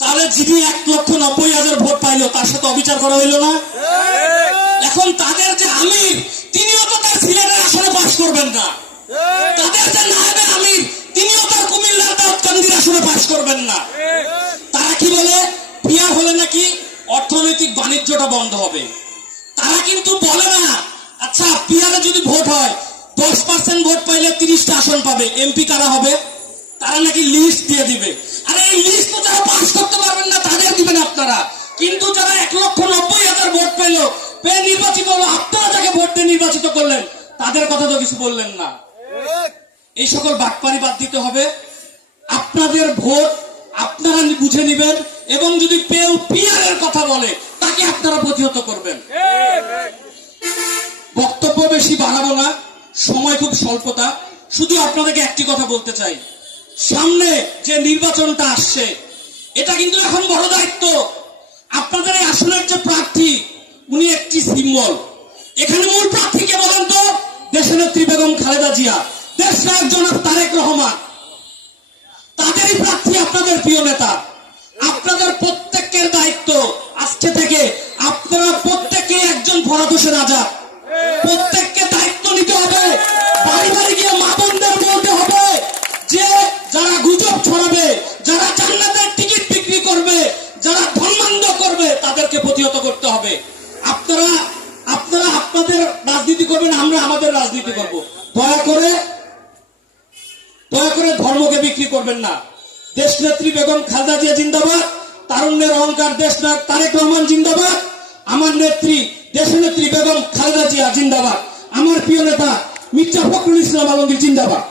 তাহলে যিনি 1,90,000 ভোট পাইলো তার সাথে অবিচার করা হইল না? এখন তাদের যে আমির তিনিও তো তার সিলেটের আসনে পাশ করবেন না, তাদের যে নায়েবে আমির তিনিও তার কুমিল্লার দাউদকান্দির আসনে পাশ করবেন না। তারা কি বলে পিয়ার হলে নাকি অর্থনৈতিক বাণিজ্যটা বন্ধ হবে। তারা কিন্তু বলে না আচ্ছা পিয়ারে যদি ভোট হয় 10% ভোট পাইলে 30টা আসন পাবে, এমপি কারা হবে? তারা নাকি লিস্ট দিয়ে দিবে। আরে এই লিস্ট তো যারা পাস করতে পারবেন না তাদের দিবেন আপনারা, কিন্তু যারা 1,90,000 ভোট পেল পেয়ে নির্বাচিত হলো, আপনারা যাকে ভোট দিয়ে নির্বাচিত করলেন তাদের কথা তো কিছু বললেন না। এই সকল বাটপারি বাদ দিতে হবে। আপনাদের ভোট আপনারা বুঝে নেবেন এবং যদি কেউ পিয়ারের কথা বলে তাকে আপনারা প্রতিহত করবেন। বক্তব্য বেশি বাড়াবো না, সময় খুব স্বল্পতা। শুধু আপনাদেরকে একটি কথা বলতে চাই, সামনে যে নির্বাচনটা আসছে এটা কিন্তু এখন বড় দায়িত্ব। আপনাদের এই আসনের যে প্রার্থী উনি একটি সিম্বল। এখানে মূল প্রার্থীকে বলেন তো? দেশনেত্রী বেগম খালেদা জিয়া, দেশ নায়ক জনাব তারেক রহমান, তাদেরই প্রার্থী আপনাদের প্রিয় নেতা। আপনাদের প্রত্যেকের দায়িত্ব আজকে থেকে আপনারা প্রত্যেকে একজন ফরহাদ হোসেন আজাদ, প্রত্যেককে দায়িত্ব নিতে হবে। বাড়ি বাড়ি গিয়ে মা বোনদের বলতে হবে যে যারা গুজব ছড়াবে, যারা জান্নাতের টিকিট বিক্রি করবে, যারা ধর্মান্ধ করবে তাদেরকে প্রতিহত করতে হবে। আপনারা আপনাদের রাজনীতি করবেন, আমরা আমাদের রাজনীতি করব। দয়া করে ধর্মকে বিক্রি করবেন না। দেশনেত্রী বেগম খালেদা জিয়া জিন্দাবাদ, তারুণ্যের অহংকার দেশ নায়ক তারেক রহমান জিন্দাবাদ, আমার নেত্রী দেশনেত্রী বেগম খালেদা জিয়া জিন্দাবাদ, আমার প্রিয় নেতা মির্জা ফখরুল ইসলাম আলমগীর জিন্দাবাদ।